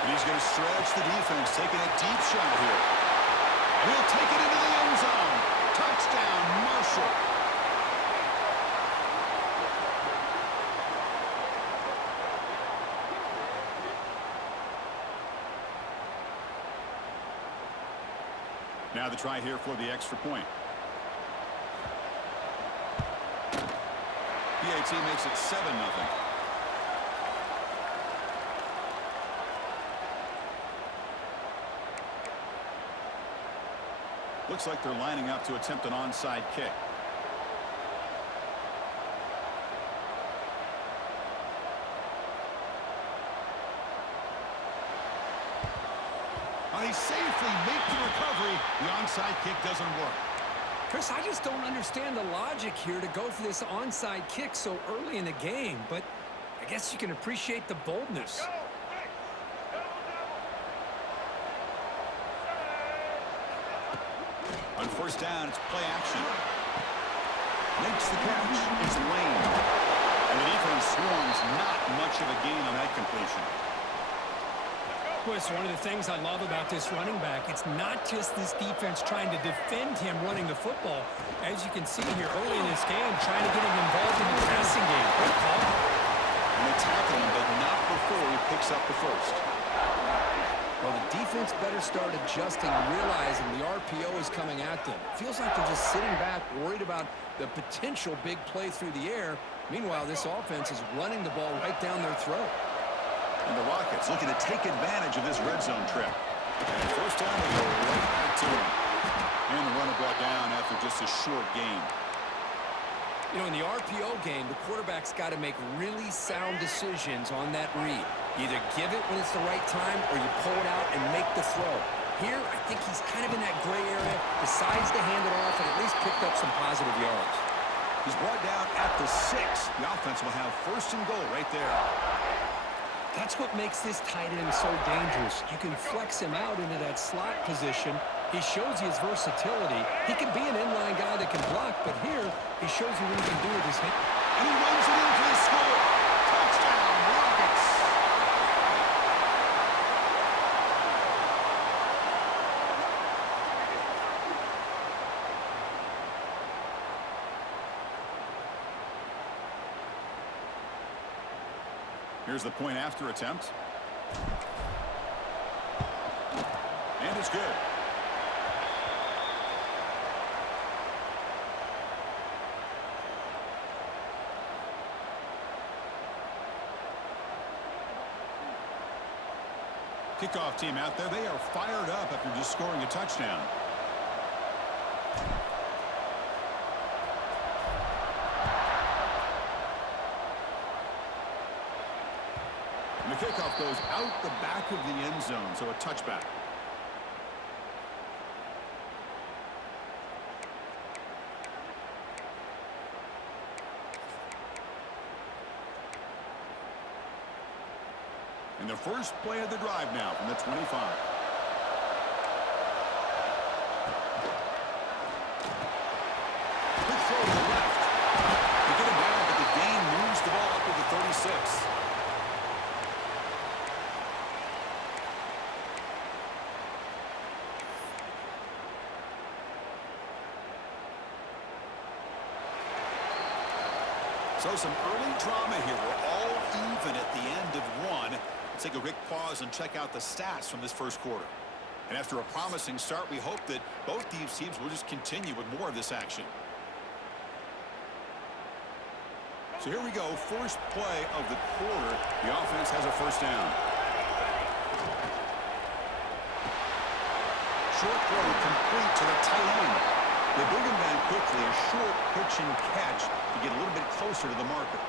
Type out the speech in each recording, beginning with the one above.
And he's going to stretch the defense, taking a deep shot here. And he'll take it into the end zone. Touchdown, Marshall. Now the try here for the extra point. PAT makes it 7-0. Looks like they're lining up to attempt an onside kick. He safely makes the recovery. The onside kick doesn't work. Chris, I just don't understand the logic here to go for this onside kick so early in the game, but I guess you can appreciate the boldness. On first down, it's play action. Makes the catch. It's Lane. And the defense swarms. Not much of a gain on that completion. Boy, it's one of the things I love about this running back. It's not just this defense trying to defend him running the football. As you can see here early in this game, trying to get him involved in the passing game. Great call. And they tackle him, but not before he picks up the first. Well, the defense better start adjusting and realizing the RPO is coming at them. Feels like they're just sitting back, worried about the potential big play through the air. Meanwhile, this offense is running the ball right down their throat. And the Rockets looking to take advantage of this red zone trip. And first down, they go right back to him. And the runner brought down after just a short gain. You know, in the RPO game, the quarterback's got to make really sound decisions on that read. Either give it when it's the right time or you pull it out and make the throw. Here, I think he's kind of in that gray area, decides to hand it off and at least picked up some positive yards. He's brought down at the 6. The offense will have first and goal right there. That's what makes this tight end so dangerous. You can flex him out into that slot position. He shows you his versatility. He can be an inline guy that can block, but here he shows you what he can do with his hand. And he runs it in for the score. Touchdown, Rockets. Here's the point after attempt. And it's good. Kickoff team out there. They are fired up after just scoring a touchdown. And the kickoff goes out the back of the end zone, so a touchback. And the first play of the drive now from the 25. Quick throw to the left. They get him down, but the gain moves the ball up to the 36. So some early drama here. We're all even at the end of one. Let's take a quick pause and check out the stats from this first quarter. And after a promising start, we hope that both these teams will just continue with more of this action. So here we go. First play of the quarter. The offense has a first down. Short throw complete to the tight end. They bring him down quickly. A short pitch and catch to get a little bit closer to the marker.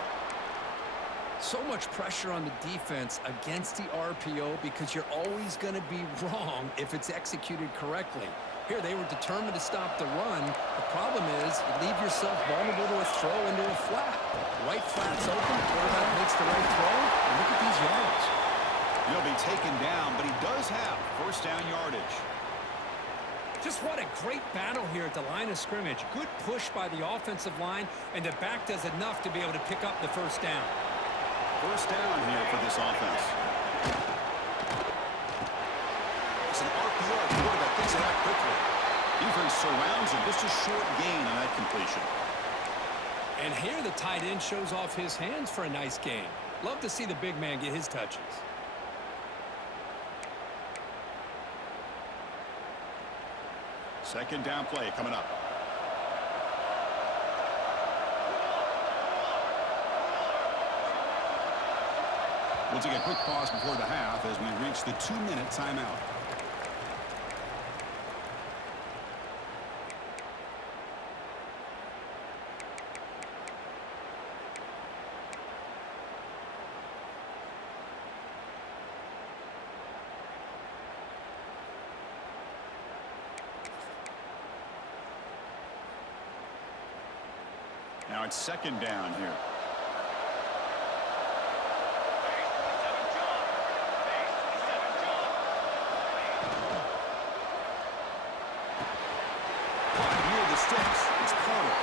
So much pressure on the defense against the RPO because you're always going to be wrong if it's executed correctly. Here, they were determined to stop the run. The problem is you leave yourself vulnerable to a throw into a flat. Right flat's open, the quarterback makes the right throw, and look at these yards. He'll be taken down, but he does have first down yardage. Just what a great battle here at the line of scrimmage. Good push by the offensive line, and the back does enough to be able to pick up the first down. First down here for this offense. gets it out quickly. Defense surrounds him. Just a short gain on that completion. And here the tight end shows off his hands for a nice game. Love to see the big man get his touches. Second down play coming up. We'll take a quick pause before the half as we reach the 2-minute timeout. Now it's second down here. Near the sticks, it's Carter.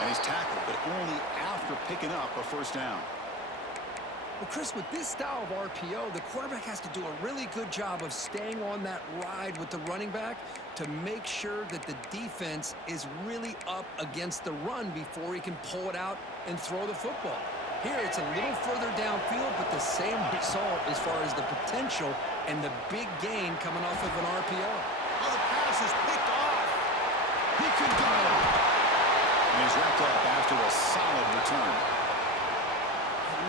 And he's tackled, but only after picking up a first down. Well, Chris, with this style of RPO, the quarterback has to do a really good job of staying on that ride with the running back to make sure that the defense is really up against the run before he can pull it out and throw the football. Here, it's a little further downfield, but the same result as far as the potential and the big gain coming off of an RPO. Oh, the pass is picked off. He can go. And he's wrapped up after a solid return.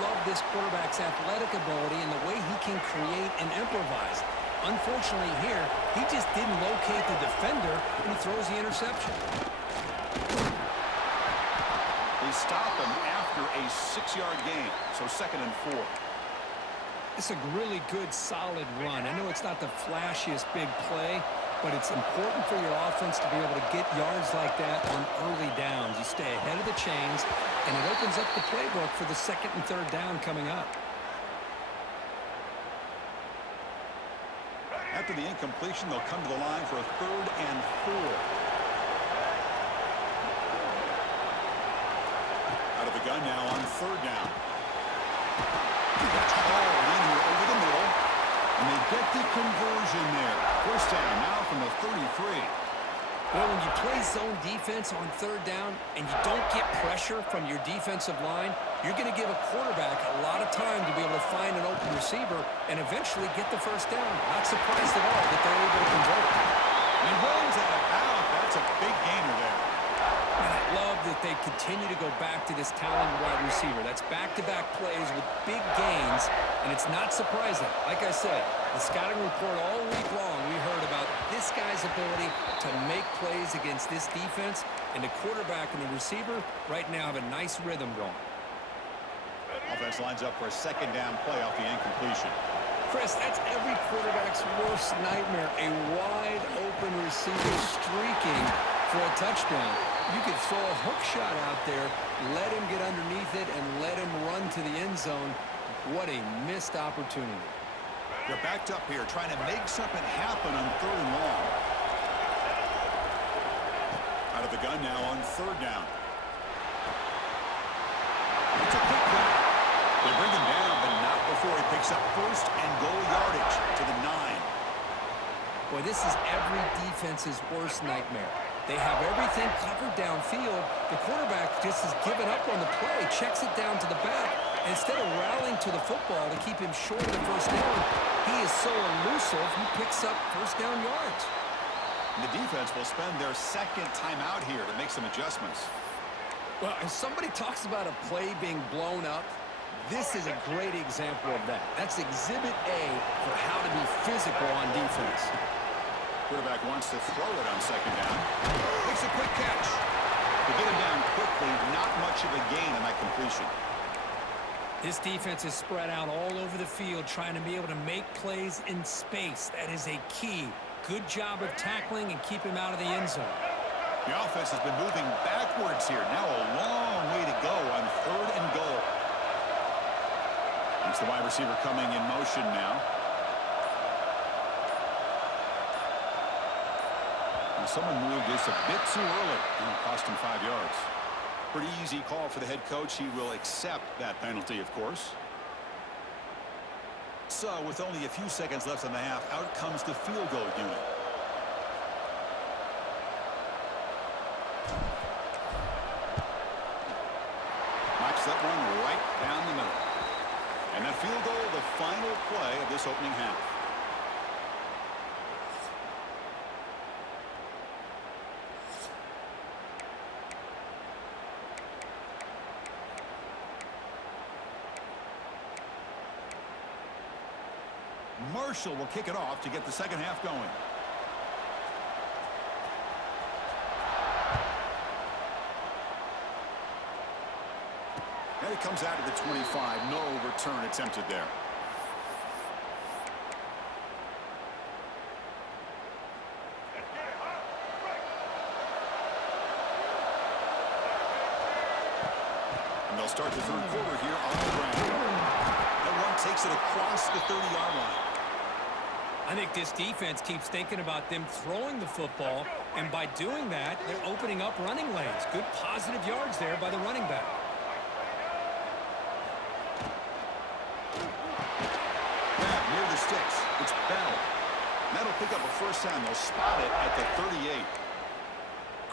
Love this quarterback's athletic ability and the way he can create and improvise. Unfortunately here, he just didn't locate the defender and he throws the interception. They stop him after a 6-yard gain, so 2nd and 4. It's a really good, solid run. I know it's not the flashiest big play, but it's important for your offense to be able to get yards like that on early downs. You stay ahead of the chains, and it opens up the playbook for the 2nd and 3rd down coming up. After the incompletion, they'll come to the line for a 3rd and 4. Out of the gun now on 3rd down. That's hauled in here over the middle, and they get the conversion there. First down now from the 33. Well, when you play zone defense on 3rd down and you don't get pressure from your defensive line, you're going to give a quarterback a lot of time to be able to find an open receiver and eventually get the first down. Not surprised at all that they're able to convert. And Williams out of bounds. That's a big gainer there. And I love that they continue to go back to this talented wide receiver. That's back-to-back plays with big gains, and it's not surprising. Like I said, the scouting report all week long, we heard about this guy's ability to make plays against this defense, and the quarterback and the receiver right now have a nice rhythm going. Offense lines up for a 2nd down play off the incompletion. Chris, that's every quarterback's worst nightmare, a wide-open receiver streaking for a touchdown. You could throw a hook shot out there, let him get underneath it, and let him run to the end zone. What a missed opportunity. They're backed up here, trying to make something happen on 3rd and long. Out of the gun now on 3rd down. It's a quick play. They bring him down, but not before he picks up 1st and goal yardage to the 9. Boy, this is every defense's worst nightmare. They have everything covered downfield. The quarterback just has given up on the play, checks it down to the back. Instead of rallying to the football to keep him short of the first down, he is so elusive, he picks up first down yards. And the defense will spend their 2nd timeout here to make some adjustments. Well, if somebody talks about a play being blown up, this is a great example of that. That's exhibit A for how to be physical on defense. Quarterback wants to throw it on 2nd down. Makes a quick catch. To get him down quickly, not much of a gain on that completion. This defense is spread out all over the field, trying to be able to make plays in space. That is a key. Good job of tackling and keep him out of the end zone. The offense has been moving backwards here. Now a long way to go on 3rd and goal. It's the wide receiver coming in motion now. And someone moved this a bit too early. And it cost him 5 yards. Pretty easy call for the head coach. He will accept that penalty, of course. So, with only a few seconds left in the half, out comes the field goal unit. And that field goal, the final play of this opening half. Marshall will kick it off to get the second half going. And it comes out of the 25. No return attempted there. And they'll start the third quarter here on the ground. That run takes it across the 30-yard line. I think this defense keeps thinking about them throwing the football, and by doing that, they're opening up running lanes. Good positive yards there by the running back. Back near the sticks. It's Bell. That'll pick up a first down. They'll spot it at the 38.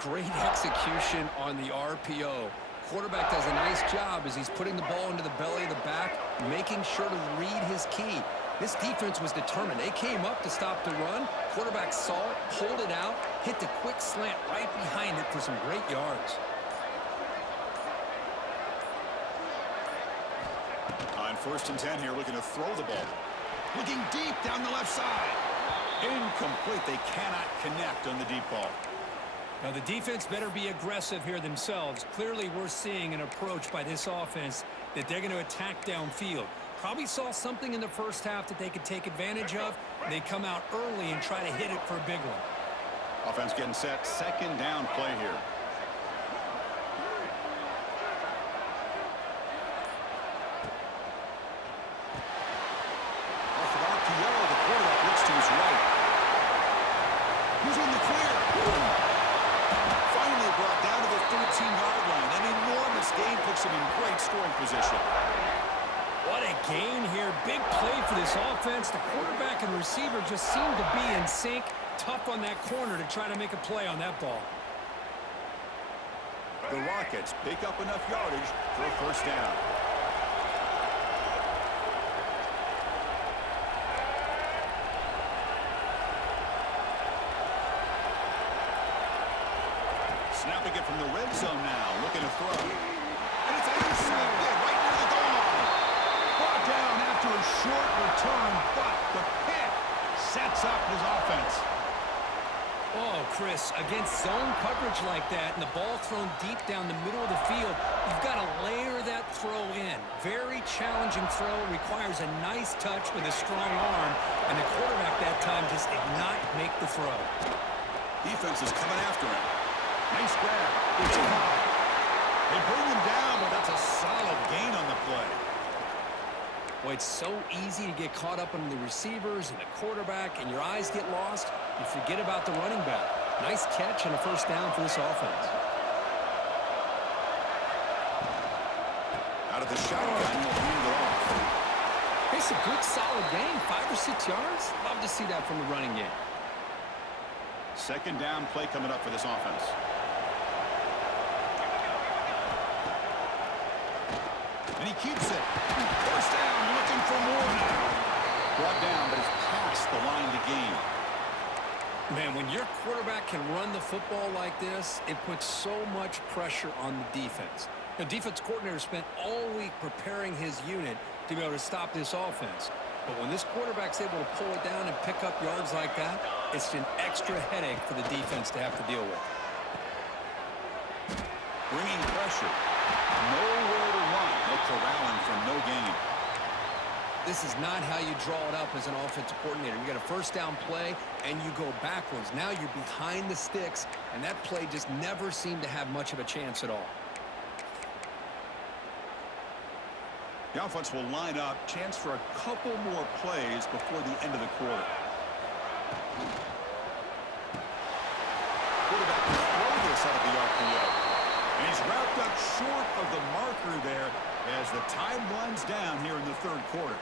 Great execution on the RPO. Quarterback does a nice job as he's putting the ball into the belly of the back, making sure to read his key. This defense was determined. They came up to stop the run. Quarterback saw it, pulled it out, hit the quick slant right behind it for some great yards. On 1st and 10 here, looking to throw the ball. Looking deep down the left side. Incomplete. They cannot connect on the deep ball. Now, the defense better be aggressive here themselves. Clearly, we're seeing an approach by this offense that they're going to attack downfield. Probably saw something in the first half that they could take advantage of. They come out early and try to hit it for a big one. Offense getting set. Second down play here. Off of RPO, the quarterback looks to his right. He's in the clear. Finally brought down to the 13-yard line. An enormous gain puts him in great scoring position. What a gain here. Big play for this offense. The quarterback and receiver just seem to be in sync. Tough on that corner to try to make a play on that ball. The Rockets pick up enough yardage for a first down. Snapping it from the red zone now. Looking to throw. And it's an inside hit right near the goal line. Brought down after a short return, but the pick sets up his offense. Oh, Chris, against zone coverage like that and the ball thrown deep down the middle of the field, you've got to layer that throw in. Very challenging throw, requires a nice touch with a strong arm, and the quarterback that time just did not make the throw. Defense is coming after him. Nice grab. It's caught. They bring him down, but that's a solid gain on the play. Boy, it's so easy to get caught up on the receivers and the quarterback, and your eyes get lost. You forget about the running back. Nice catch and a first down for this offense. Out of the shotgun, he'll hand it off. It's a good, solid gain, 5 or 6 yards. Love to see that from the running game. Second down play coming up for this offense. And he keeps it. First down, looking for more now. Brought down, but it's past the line to gain. Man, when your quarterback can run the football like this, it puts so much pressure on the defense. The defense coordinator spent all week preparing his unit to be able to stop this offense. But when this quarterback's able to pull it down and pick up yards like that, it's an extra headache for the defense to have to deal with. Bringing pressure. Nowhere to run. No corralling from no gain. This is not how you draw it up as an offensive coordinator. You got a first down play, and you go backwards. Now you're behind the sticks, and that play just never seemed to have much of a chance at all. The offense will line up. Chance for a couple more plays before the end of the quarter. Quarterback will throw this out of the RPO. And he's wrapped up short of the marker there as the time runs down here in the third quarter.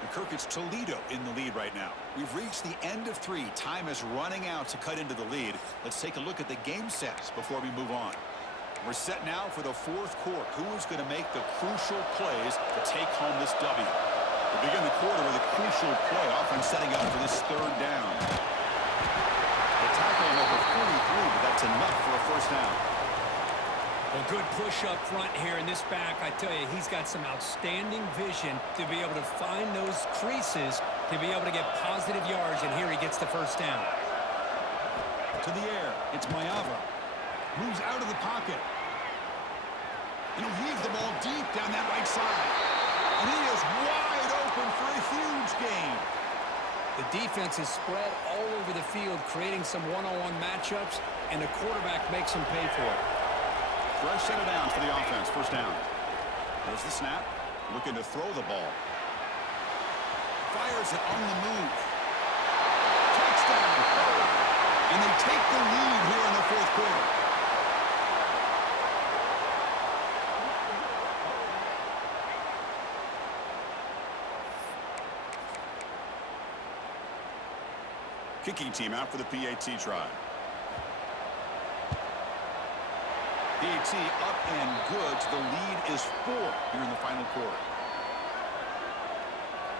And Kirk, it's Toledo in the lead right now. We've reached the end of 3. Time is running out to cut into the lead. Let's take a look at the game sets before we move on. We're set now for the fourth quarter. Who is going to make the crucial plays to take home this W? We begin the quarter with a crucial play. Offense setting up for this third down. They tackle him over 43, but that's enough for a first down. Well, good push up front here in this back. I tell you, he's got some outstanding vision to be able to find those creases, to be able to get positive yards, and here he gets the first down. To the air, it's Mayava. Moves out of the pocket. And he'll heave the ball deep down that right side. And he is wide open for a huge gain. The defense is spread all over the field, creating some one-on-one matchups, and the quarterback makes him pay for it. Fresh set of downs for the offense. First down. There's the snap. Looking to throw the ball. Fires it on the move. Touchdown. And they take the lead here in the fourth quarter. Kicking team out for the PAT try. PAT up and good. The lead is 4 here in the final quarter.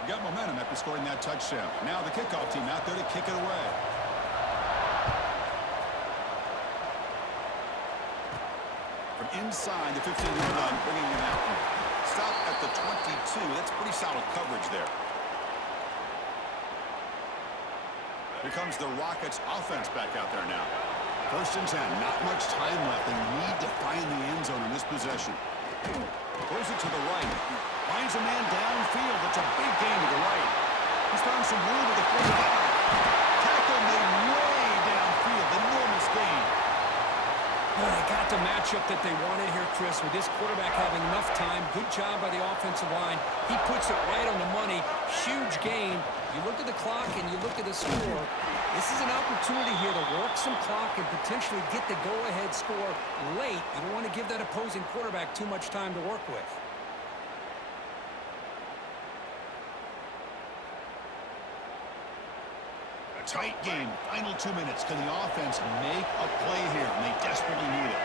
Got momentum after scoring that touchdown. Now the kickoff team out there to kick it away. From inside the 15-yard line, bringing it out. Stop at the 22. That's pretty solid coverage there. Here comes the Rockets offense back out there now. First and 10, not much time left. They need to find the end zone in this possession. Throws it to the right. Finds a man downfield. It's a big gain to the right. He's found some room at the 45. Tackle made way downfield. Enormous gain. Well, they got the matchup that they wanted here, Chris, with this quarterback having enough time. Good job by the offensive line. He puts it right on the money. Huge gain. You look at the clock and you look at the score. This is an opportunity here to work some clock and potentially get the go-ahead score late. You don't want to give that opposing quarterback too much time to work with. A tight game. Final 2 minutes. Can the offense make a play here? And they desperately need it.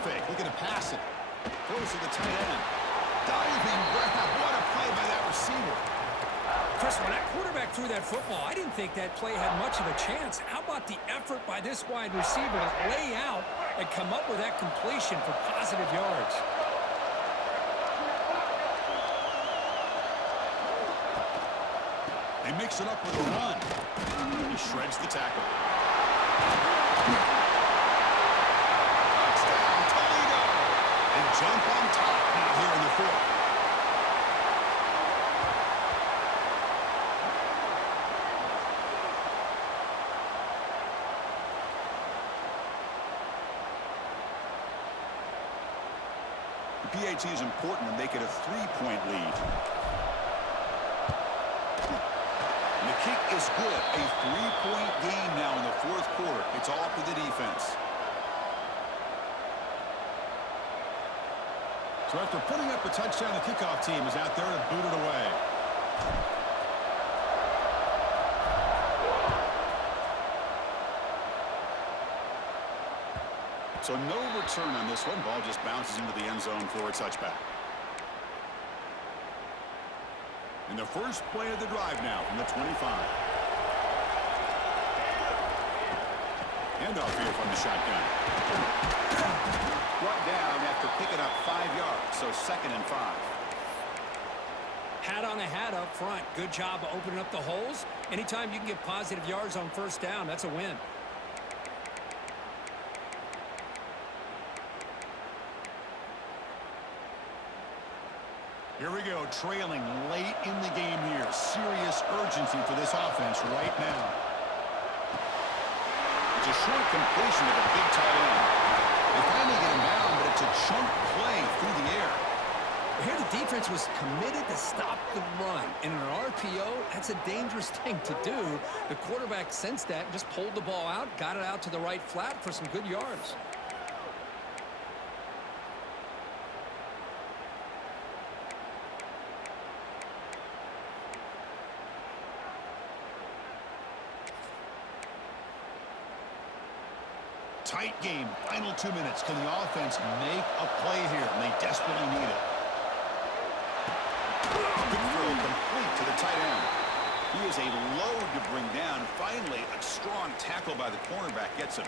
Fake, looking to pass it. Throws to the tight end. Diving grab. What a play by that receiver. Chris, when that quarterback threw that football, I didn't think that play had much of a chance. How about the effort by this wide receiver to lay out and come up with that completion for positive yards? They mix it up with a run. He shreds the tackle. Jump on top now here in the fourth. The PAT is important to make it a 3-point lead. And the kick is good. A 3-point game now in the fourth quarter. It's all up to the defense. So after putting up a touchdown, the kickoff team is out there to boot it away. So no return on this one. Ball just bounces into the end zone for a touchback. And the first play of the drive now from the 25. Handoff here from the shotgun. Brought down after picking up 5 yards, so 2nd and 5. Hat on a hat up front. Good job of opening up the holes. Anytime you can get positive yards on first down, that's a win. Here we go, trailing late in the game here. Serious urgency for this offense right now. It's a short completion of a big tight end. They finally get him down, but it's a chunk play through the air. Here the defense was committed to stop the run. In an RPO, that's a dangerous thing to do. The quarterback sensed that and just pulled the ball out, got it out to the right flat for some good yards. Tight game. Final 2 minutes. Can the offense make a play here? And they desperately need it. Good throw complete to the tight end. He is a load to bring down. Finally, a strong tackle by the cornerback gets him.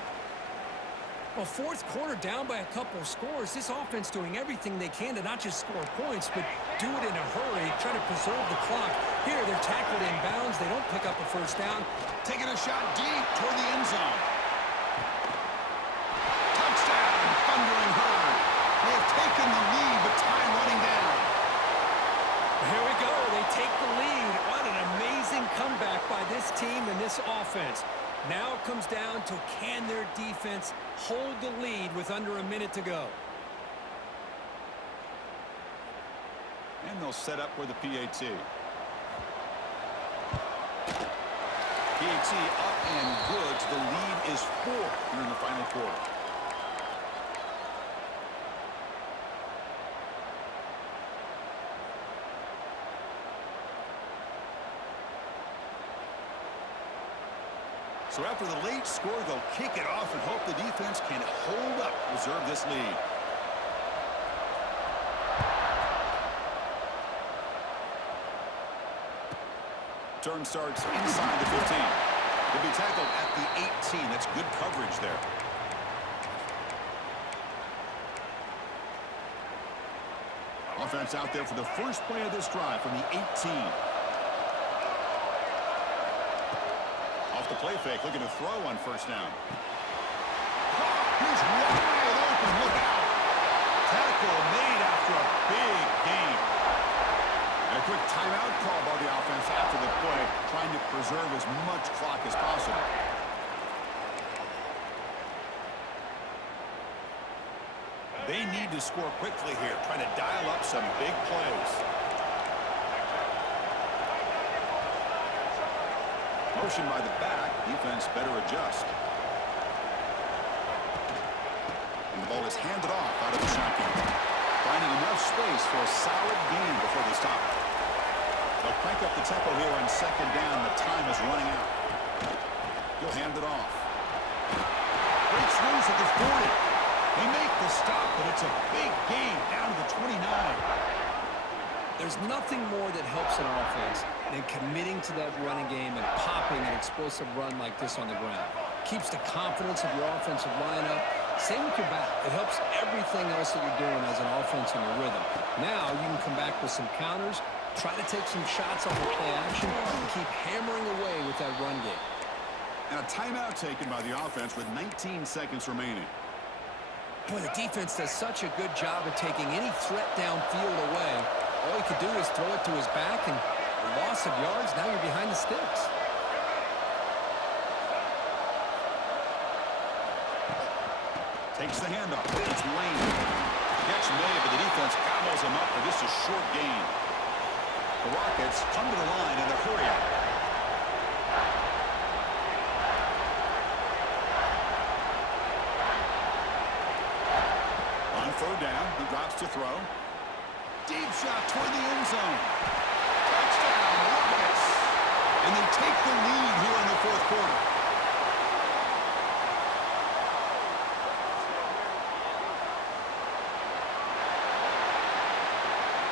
Well, fourth quarter down by a couple of scores. This offense doing everything they can to not just score points, but do it in a hurry, try to preserve the clock. Here, they're tackled in bounds. They don't pick up a first down. Taking a shot deep toward the end zone. Touchdown, thundering herd. They have taken the lead, but time running down. Here we go. They take the lead. What an amazing comeback by this team and this offense. Now it comes down to, can their defense hold the lead with under a minute to go? And they'll set up for the PAT. PAT up and good. The lead is 4 here in the final quarter. So after the late score, they'll kick it off and hope the defense can hold up, reserve this lead. Turn starts inside the 15. He'll be tackled at the 18. That's good coverage there. Offense out there for the first play of this drive from the 18. Off the play fake, looking to throw on first down. He's wide open, look out. Tackle made after a big gain. And a quick timeout call by the offense after the play, trying to preserve as much clock as possible. They need to score quickly here, trying to dial up some big plays. Motion by the back. Defense better adjust. And the ball is handed off out of the shotgun. Finding enough space for a solid gain before they stop. They'll crank up the tempo here on second down. The time is running out. He'll hand it off. Breaks loose at the 40. They make the stop, but it's a big gain down to the 29. There's nothing more that helps an offense than committing to that running game and popping an explosive run like this on the ground. Keeps the confidence of your offensive lineup. Same with your back. It helps everything else that you're doing as an offense in your rhythm. Now you can come back with some counters, try to take some shots off of play action, and keep hammering away with that run game. And a timeout taken by the offense with 19 seconds remaining. Boy, the defense does such a good job of taking any threat downfield away. All he could do is throw it to his back, and a loss of yards, now you're behind the sticks. Takes the handoff. It's Lane. Catch made, but the defense gobbles him up for just a short gain. The Rockets come to the line in a hurry up. On third down, he drops to throw. Deep shot toward the end zone. Touchdown, Rockets. And they take the lead here in the fourth quarter.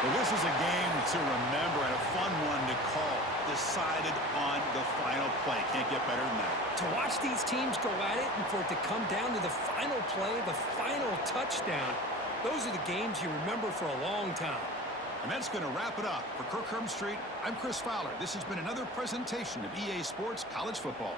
Well, this is a game to remember and a fun one to call. Decided on the final play. Can't get better than that. To watch these teams go at it and for it to come down to the final play, the final touchdown, those are the games you remember for a long time. And that's going to wrap it up. For Kirk Herbstreit, I'm Chris Fowler. This has been another presentation of EA Sports College Football.